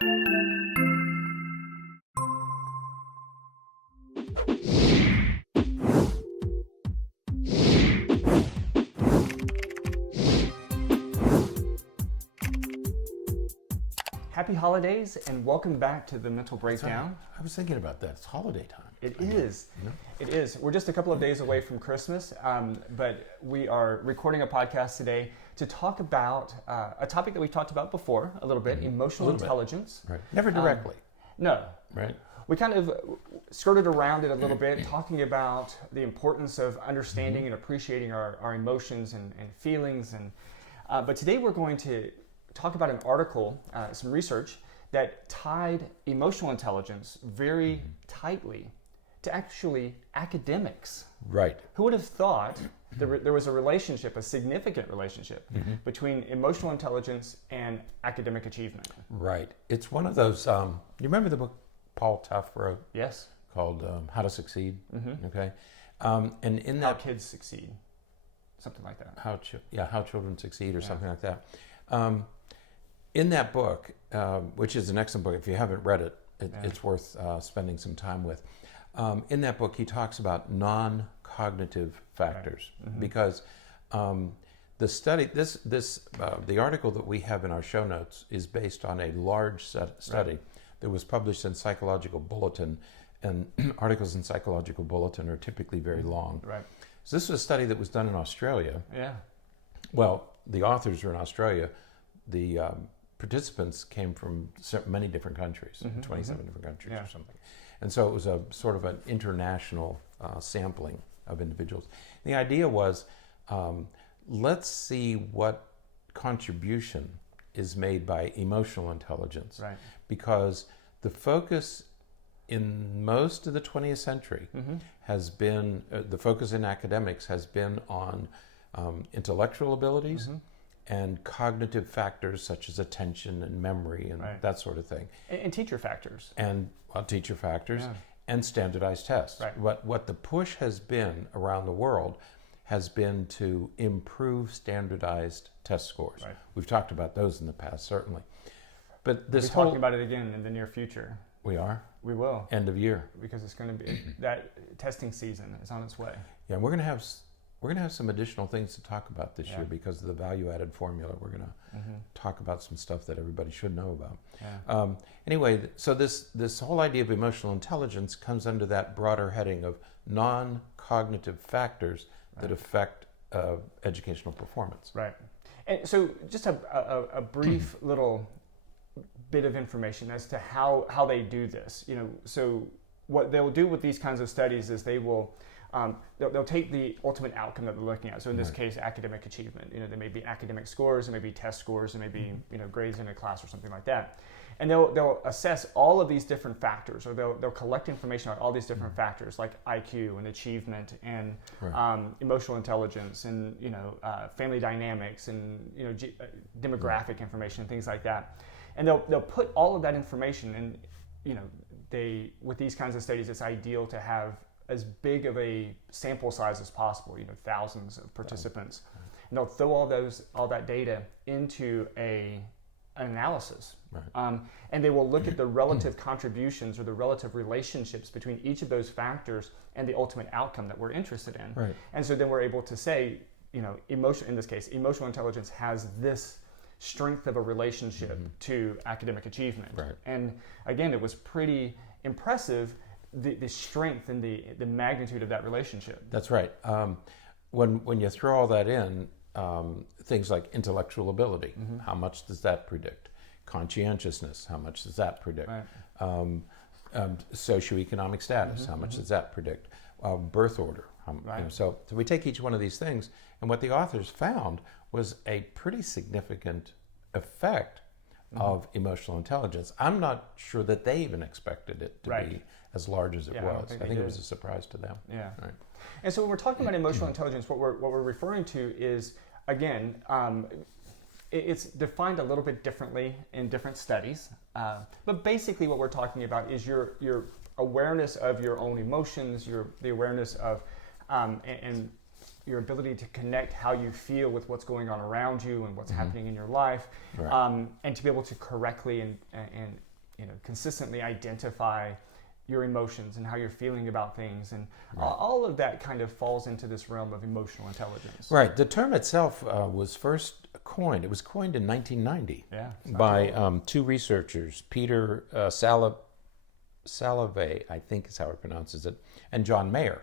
Happy holidays and welcome back to the Mental Breakdown. I was thinking about that. It's holiday time. It is. It is. We're just a couple of days away from Christmas, but we are recording a podcast today to talk about a topic that we've talked about before a little bit, emotional intelligence. Right. Never directly. No. Right. We kind of skirted around it a little bit, talking about the importance of understanding and appreciating our emotions and feelings. But today we're going to talk about an article, some research that tied emotional intelligence very tightly to actually academics. Right. Who would have thought there was a relationship, a significant relationship, between emotional intelligence and academic achievement? Right. It's one of those, you remember the book Paul Tough wrote? Yes. Called How to Succeed? Okay. And in that... How Kids Succeed. Something like that. How Children Succeed or something like that. In that book, which is an excellent book, if you haven't read it, it's worth spending some time with. In that book, he talks about non-cognitive factors because the study, the article that we have in our show notes is based on a large study that was published in Psychological Bulletin, and articles in Psychological Bulletin are typically very long. Right. So this was a study that was done in Australia. Yeah. Well, the authors are in Australia. The participants came from many different countries, 27 different countries or something. And so it was a sort of an international sampling of individuals. The idea was, let's see what contribution is made by emotional intelligence. Right. Because the focus in most of the 20th century has been, the focus in academics has been on intellectual abilities, and cognitive factors such as attention and memory and that sort of thing. And teacher factors. And teacher factors and standardized tests. Right. What the push has been around the world has been to improve standardized test scores. Right. We've talked about those in the past, certainly. But We'll be talking about it again in the near future. We are? We will. End of year. Because it's going to be, that testing season is on its way. Yeah, we're going to have some additional things to talk about this year because of the value-added formula. We're going to talk about some stuff that everybody should know about. Yeah. Anyway, so this whole idea of emotional intelligence comes under that broader heading of non-cognitive factors that affect educational performance. Right. And so just a brief little bit of information as to how they do this. So what they'll do with these kinds of studies is they will they'll take the ultimate outcome that they're looking at. So in this case, academic achievement. There may be academic scores, there may be test scores, there may be grades in a class or something like that. And they'll assess all of these different factors, or they'll collect information on all these different factors like IQ and achievement and emotional intelligence and family dynamics and demographic information and things like that. And they'll put all of that information, and with these kinds of studies, it's ideal to have as big of a sample size as possible, thousands of participants. And they'll throw all that data into an analysis. Right. And they will look at the relative contributions or the relative relationships between each of those factors and the ultimate outcome that we're interested in. Right. And so then we're able to say, in this case, emotional intelligence has this strength of a relationship to academic achievement. Right. And again, it was pretty impressive, the strength and the magnitude of that relationship. That's right. When you throw all that in, things like intellectual ability, how much does that predict? Conscientiousness, how much does that predict? Right. Socioeconomic status, how much does that predict? Birth order. So we take each one of these things, and what the authors found was a pretty significant effect of emotional intelligence. I'm not sure that they even expected it to be as large as it was. I think it was a surprise to them. Yeah. Right. And so when we're talking about emotional intelligence, what we're referring to is, again, it's defined a little bit differently in different studies. But basically what we're talking about is your awareness of your own emotions, the awareness of and your ability to connect how you feel with what's going on around you and what's happening in your life, and to be able to correctly and consistently identify your emotions and how you're feeling about things, and all of that kind of falls into this realm of emotional intelligence. Right. The term itself was first coined. It was coined in 1990 by two researchers, Peter Salovey, I think is how it pronounces it, and John Mayer.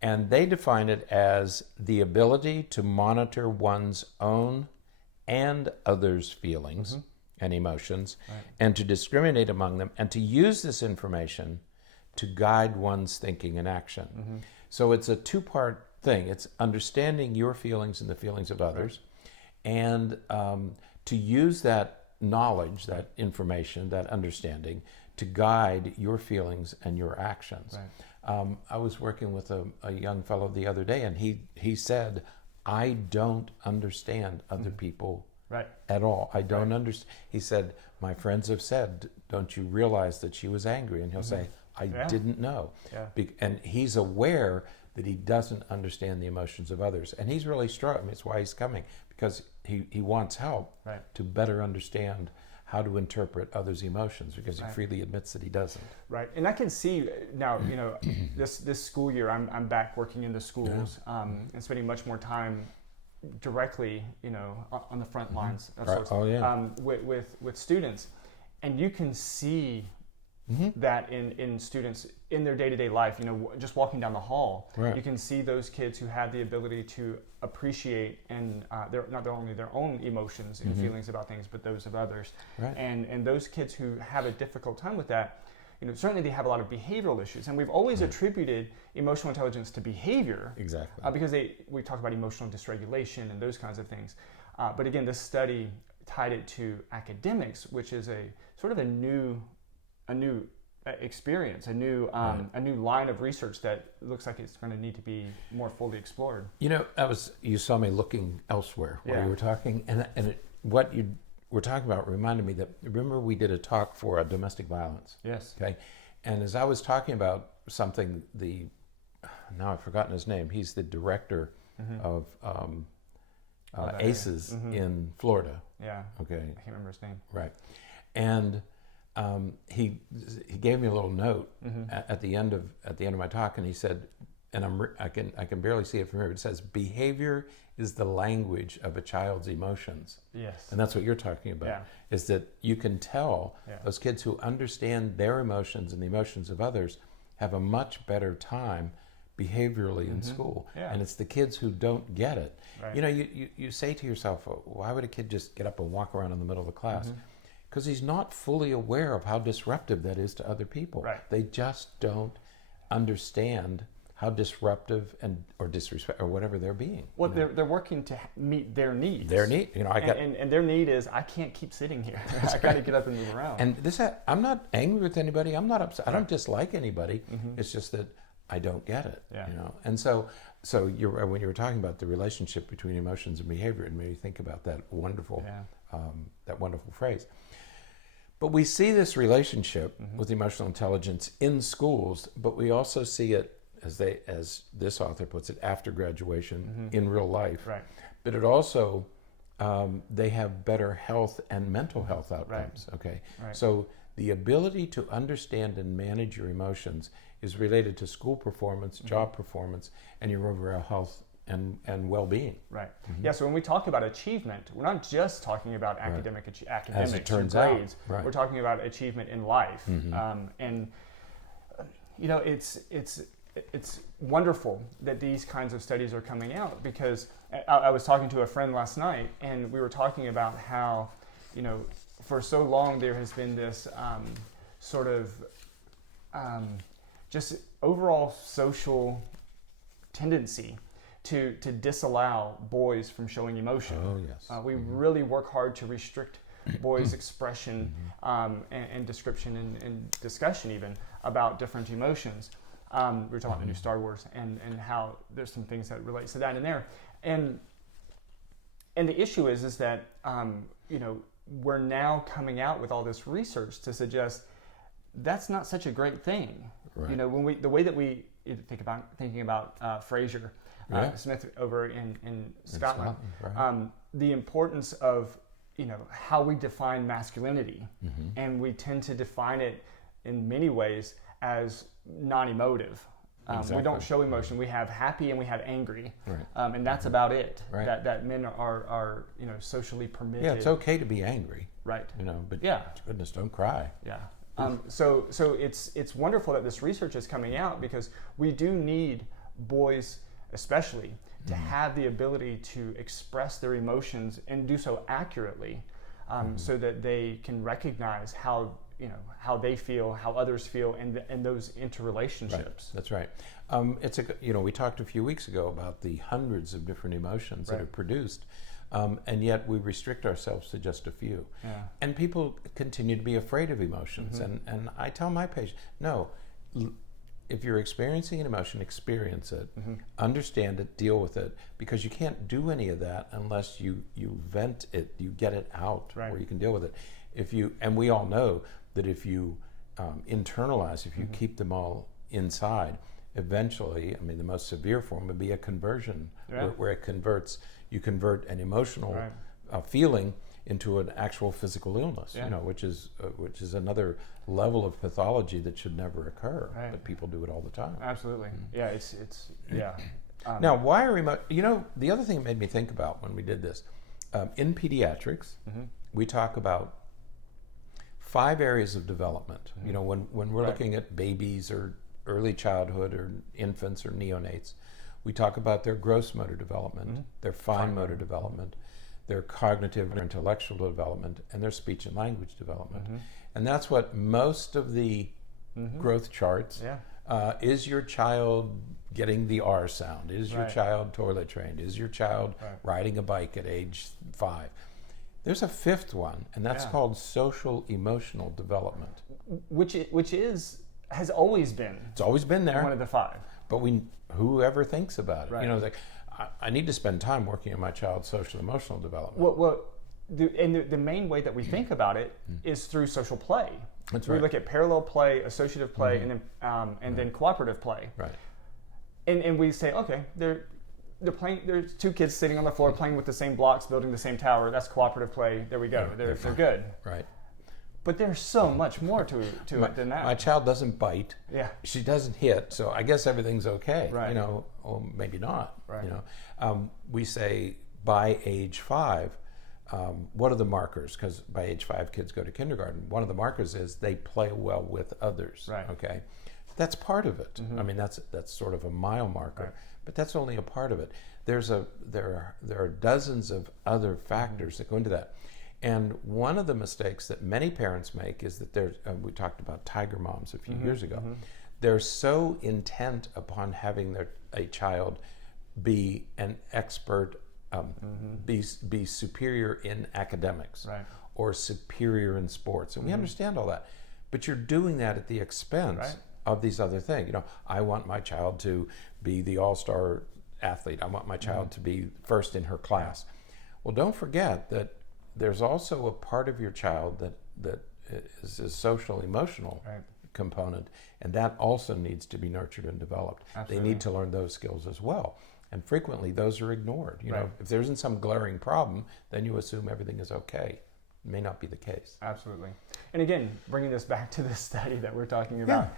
And they define it as the ability to monitor one's own and others' feelings and emotions, and to discriminate among them, and to use this information to guide one's thinking and action. So it's a two-part thing. It's understanding your feelings and the feelings of others, and to use that knowledge, that information, that understanding to guide your feelings and your actions. I was working with a young fellow the other day, and he said, I don't understand other people at all. I don't understand. He said, my friends have said, don't you realize that she was angry? And he'll say, I didn't know. And he's aware that he doesn't understand the emotions of others. And he's really struggling. It's why he's coming, because he wants help to better understand how to interpret others' emotions, because he freely admits that he doesn't. Right. And I can see now, this school year, I'm back working in the schools and spending much more time directly, on the front lines with students. And you can see that in students in their day-to-day life, just walking down the hall, you can see those kids who have the ability to appreciate and not only their own emotions and feelings about things, but those of others. And those kids who have a difficult time with that, certainly they have a lot of behavioral issues. And we've always attributed emotional intelligence to behavior. Exactly. Because we talk about emotional dysregulation and those kinds of things. But again, this study tied it to academics, which is a sort of a new experience, a new line of research that looks like it's going to need to be more fully explored. You saw me looking elsewhere while you were talking, and what you were talking about reminded me that, remember we did a talk for domestic violence. Yes. Okay, and as I was talking about something, now I've forgotten his name. He's the director of ACEs in Florida. Yeah. Okay. I can't remember his name. Right, and he gave me a little note at the end of my talk, and he said, and I can barely see it from here, but it says, behavior is the language of a child's emotions. Yes. And that's what you're talking about, is that you can tell those kids who understand their emotions and the emotions of others have a much better time behaviorally in school. And it's the kids who don't get it. You say to yourself, why would a kid just get up and walk around in the middle of the class? Because he's not fully aware of how disruptive that is to other people. They just don't understand how disruptive or disrespect or whatever they're being. Well, they're working to meet their needs. Their need, and their need is, I can't keep sitting here. I got to get up and move around. And I'm not angry with anybody. I'm not upset. I don't dislike anybody. It's just that I don't get it. And so when you were talking about the relationship between emotions and behavior, it made me think about that wonderful phrase. But we see this relationship with emotional intelligence in schools, but we also see it, as this author puts it, after graduation in real life. But it also, they have better health and mental health outcomes. So the ability to understand and manage your emotions is related to school performance, job performance, and your overall health and well-being. Yeah, so when we talk about achievement, we're not just talking about academics As it turns grades. out. We're talking about achievement in life. And it's wonderful that these kinds of studies are coming out, because I was talking to a friend last night, and we were talking about how, for so long there has been this sort of just overall social tendency to disallow boys from showing emotion. We really work hard to restrict boys' expression and description and discussion even about different emotions. We were talking about the new Star Wars and how there's some things that relate to that in there. And the issue is that we're now coming out with all this research to suggest that's not such a great thing. When the way that we thinking about Fraser Smith over in Scotland, the importance of how we define masculinity, and we tend to define it in many ways as non-emotive. Exactly. We don't show emotion. We have happy and we have angry, Right. And that's about it. Right. That men are socially permitted. Yeah, it's okay to be angry. Right. But yeah. goodness, don't cry. Yeah. So it's wonderful that this research is coming out, because we do need boys, especially, to have the ability to express their emotions and do so accurately, so that they can recognize how they feel, how others feel, and those interrelationships. Right. That's right. We talked a few weeks ago about the hundreds of different emotions that are produced, and yet we restrict ourselves to just a few. Yeah. And people continue to be afraid of emotions. And I tell my patients, no, if you're experiencing an emotion, experience it, understand it, deal with it, because you can't do any of that unless you vent it, you get it out, right, where you can deal with it. And we all know that if you internalize, if you keep them all inside, eventually, the most severe form would be a conversion, where it converts. You convert an emotional feeling into an actual physical illness, which is another level of pathology that should never occur, but people do it all the time. Absolutely. Yeah, it's yeah. Now, why are the other thing it made me think about when we did this, in pediatrics, we talk about 5 areas of development. When we're looking at babies or early childhood or infants or neonates, we talk about their gross motor development, their fine motor development, their cognitive and intellectual development, and their speech and language development. And that's what most of the growth charts, is your child getting the R sound? Is your child toilet trained? Is your child riding a bike at age 5? There's a 5th one, and that's called social emotional development. Which has always been. It's always been there. One of the 5. But whoever thinks about it, Right. it's like, I need to spend time working on my child's social emotional development. The main way that we think about it is through social play. That's we right. look at parallel play, associative play, and then cooperative play. Right. And we say, okay, they're playing. There's 2 kids sitting on the floor playing with the same blocks, building the same tower. That's cooperative play. There we go. They're good. Right. But there's so much more to it than that. My child doesn't bite. Yeah. She doesn't hit, so I guess everything's okay. Right. Or maybe not. Right. We say by age 5, what are the markers? Because by age 5, kids go to kindergarten. One of the markers is they play well with others. Right. Okay. That's part of it. That's sort of a mile marker, but that's only a part of it. There are dozens of other factors that go into that. And one of the mistakes that many parents make is that we talked about tiger moms a few years ago. They're so intent upon having a child be an expert, be superior in academics, or superior in sports. And we understand all that. But you're doing that at the expense of these other things. I want my child to be the all-star athlete. I want my child to be first in her class. Well, don't forget that there's also a part of your child that is a social emotional component, and that also needs to be nurtured and developed. Absolutely. They need to learn those skills as well, and frequently those are ignored. If there isn't some glaring problem, then you assume everything is okay. It may not be the case. Absolutely. And again, bringing this back to the study that we're talking about,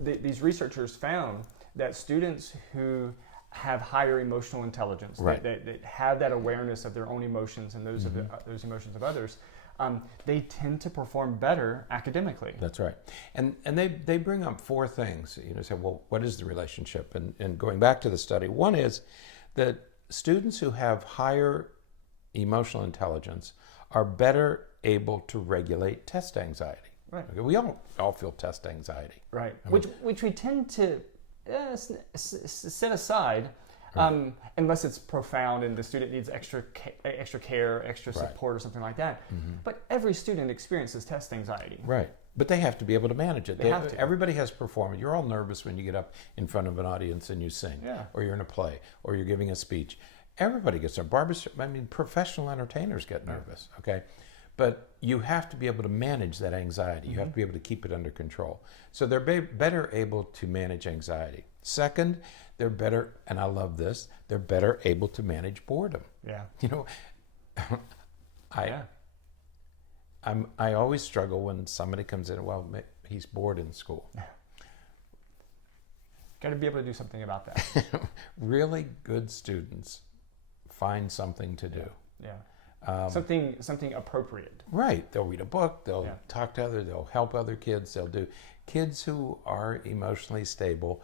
these researchers found that students who have higher emotional intelligence, that have that awareness of their own emotions and those of those emotions of others, they tend to perform better academically. That's right. And they bring up 4 things. Say, well, what is the relationship? And going back to the study, one is that students who have higher emotional intelligence are better able to regulate test anxiety. Right. Okay, we all feel test anxiety. Right. Which we tend to set aside, unless it's profound and the student needs extra care, extra support, or something like that. But every student experiences test anxiety. Right. But they have to be able to manage it. They have to. Everybody has performance. You're all nervous when you get up in front of an audience and you sing, or you're in a play, or you're giving a speech. Everybody gets nervous. Professional entertainers get nervous. Okay. But you have to be able to manage that anxiety. You have to be able to keep it under control. So they're better able to manage anxiety. Second, they're better, and I love this, they're better able to manage boredom. Yeah. I always struggle when somebody comes in, well, he's bored in school. Got to be able to do something about that. Really good students find something to do. Yeah. Something appropriate. Right. They'll read a book. They'll talk to others. They'll help other kids. They'll do. Kids who are emotionally stable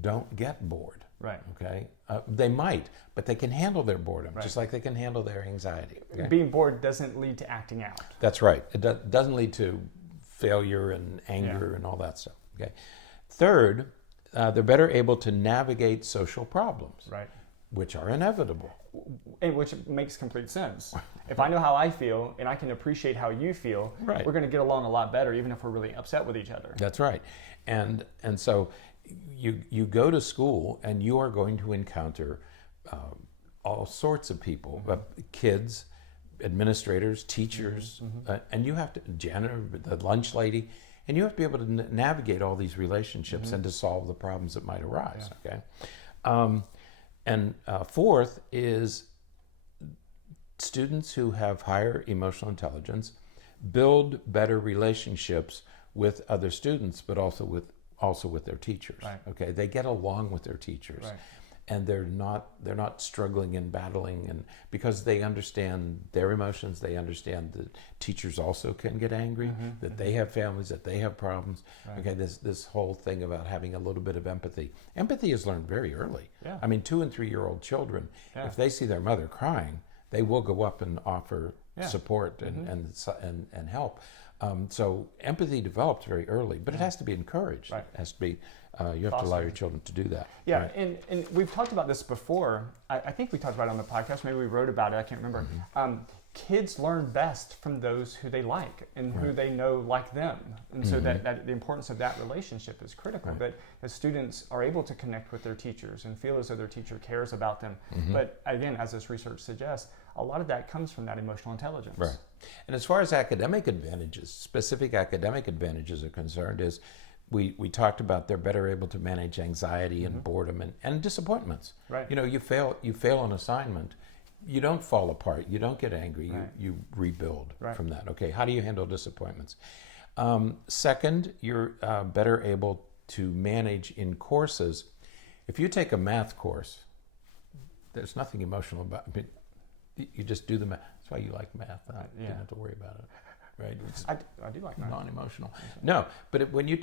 don't get bored. Right. Okay. They might, but they can handle their boredom just like they can handle their anxiety. Okay? Being bored doesn't lead to acting out. That's right. It doesn't lead to failure and anger and all that stuff. Okay. Third, they're better able to navigate social problems. Right. Which are inevitable. And which makes complete sense. If I know how I feel and I can appreciate how you feel, we're going to get along a lot better, even if we're really upset with each other. That's right. And so you go to school and you are going to encounter all sorts of people, kids, administrators, teachers, and you have to, janitor, the lunch lady, and you have to be able to navigate all these relationships and to solve the problems that might arise. Okay. And fourth is students who have higher emotional intelligence build better relationships with other students, but also with their teachers. Right. Okay, they get along with their teachers, and they're not struggling and battling, and because they understand their emotions, they understand that teachers also can get angry, that they have families, that they have problems. Okay, this whole thing about having a little bit of empathy. Empathy is learned very early. I mean, 2 and 3-year-old children, if they see their mother crying, they will go up and offer support and help. So empathy develops very early, but it has to be encouraged. It has to be. You have to allow your children to do that. Yeah, and we've talked about this before. I think we talked about it on the podcast. Maybe we wrote about it. I can't remember. Kids learn best from those who they like and who they know like them. And so that the importance of that relationship is critical. That the students are able to connect with their teachers and feel as though their teacher cares about them. But again, as this research suggests, a lot of that comes from that emotional intelligence. Right. And as far as academic advantages, specific academic advantages are concerned, is we talked about they're better able to manage anxiety and boredom and disappointments. Right. You know, you fail an assignment, you don't fall apart, you don't get angry, you rebuild from that. Okay, how do you handle disappointments? Second, you're better able to manage in courses. If you take a math course, there's nothing emotional about it. You just do the math. That's why you like math. You don't have to worry about it. Right? I do like math. Non-emotional. No, but when you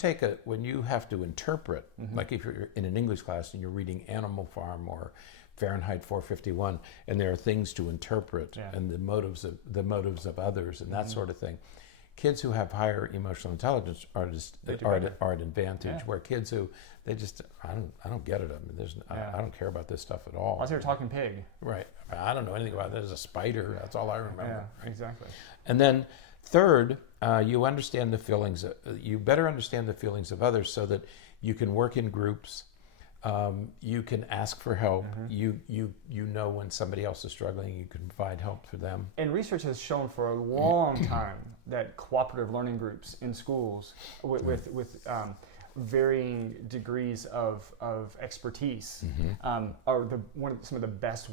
have to interpret, like if you're in an English class and you're reading Animal Farm or Fahrenheit 451, and there are things to interpret and the motives of others and that sort of thing. Kids who have higher emotional intelligence are at advantage. Where kids who I don't get it. I mean, I don't care about this stuff at all. I was here talking pig. Right. I don't know anything about it. There's a spider. That's all I remember. Yeah, exactly. And then third, you understand the feelings. You better understand the feelings of others so that you can work in groups. You can ask for help. You know when somebody else is struggling, you can provide help for them. And research has shown for a long time that cooperative learning groups in schools with varying degrees of expertise are some of the best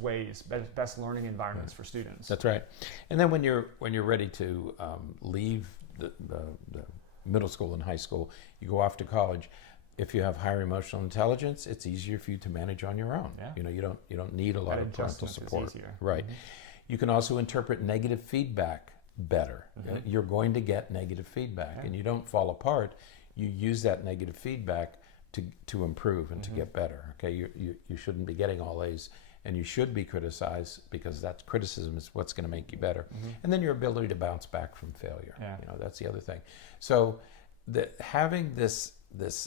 best learning environments for students. That's right. And then when you're ready to leave the middle school and high school, you go off to college. If you have higher emotional intelligence, it's easier for you to manage on your own. You know, you don't need a lot of parental support. Right. You can also interpret negative feedback better. You're going to get negative feedback, and you don't fall apart. You use that negative feedback to improve and to get better. Okay, you shouldn't be getting all A's, and you should be criticized because that criticism is what's going to make you better. And then your ability to bounce back from failure. You know, that's the other thing. So having this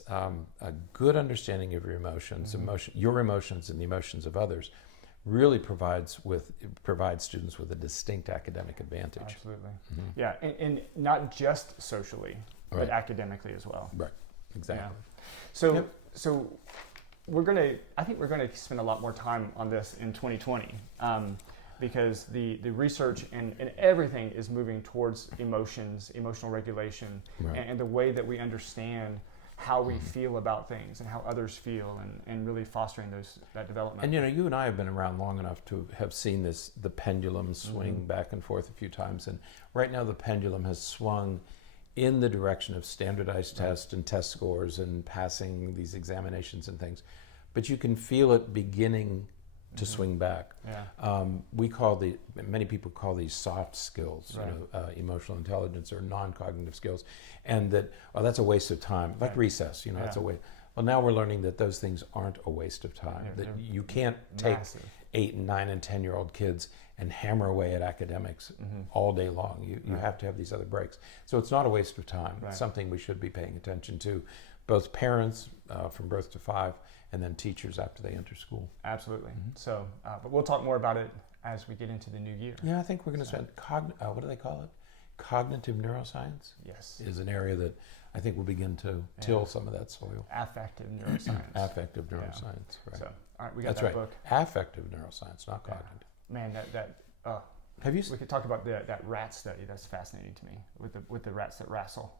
a good understanding of your emotions, your emotions and the emotions of others, really provides students with a distinct academic advantage. Absolutely. Yeah, and not just socially, but academically as well. Right. Exactly. Yeah. So I think we're gonna spend a lot more time on this in 2020. Because the research and everything is moving towards emotions, emotional regulation, and the way that we understand how we feel about things and how others feel, and really fostering that development. And you and I have been around long enough to have seen the pendulum swing back and forth a few times. And right now the pendulum has swung in the direction of standardized tests and test scores and passing these examinations and things. But you can feel it beginning to swing back. Yeah. Many people call these soft skills, Right. Emotional intelligence or non-cognitive skills, and that's a waste of time, like Right. recess, it's a waste. Well, now we're learning that those things aren't a waste of time, Yeah, that you can't take massive. 8 and 9 and 10-year-old kids and hammer away at academics all day long. You Right. have to have these other breaks. So it's not a waste of time. Right. It's something we should be paying attention to, both parents from birth to 5 and then teachers after they enter school. Absolutely. So, but we'll talk more about it as we get into the new year. Yeah, I think we're going to spend, what do they call it? Cognitive neuroscience Yes. is an area that I think will begin to till some of that soil. Affective neuroscience. Affective neuroscience, right. So, all right, we got That's that right. book. Affective neuroscience, not cognitive. Man, Have you we could talk about that rat study. That's fascinating to me with the rats that wrestle.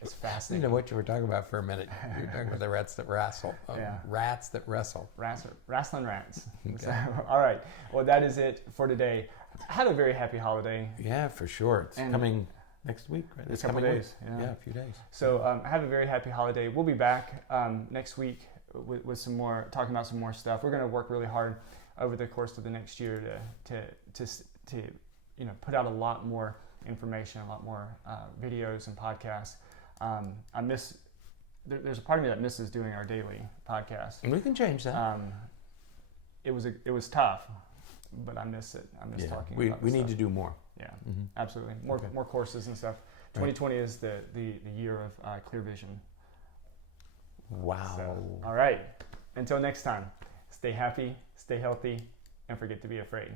It's I didn't fascinating. know what you were talking about for a minute. You were talking about the rats that wrestle. Yeah. Rats that wrestle. Wrestling rats. Okay. So, all right. Well, that is it for today. Have a very happy holiday. Yeah, for sure. It's And coming next week, right? a couple days. Yeah, a few days. So have a very happy holiday. We'll be back next week with some more, talking about some more stuff. We're going to work really hard over the course of the next year to put out a lot more information, a lot more videos and podcasts. There's a part of me that misses doing our daily podcast. And we can change that. It was tough, but I miss it. I miss talking about we this need stuff. to do more. Yeah, Mm-hmm. absolutely. More courses and stuff. 2020 is the year of clear vision. Wow. So, all right. Until next time, stay happy, stay healthy, and forget to be afraid.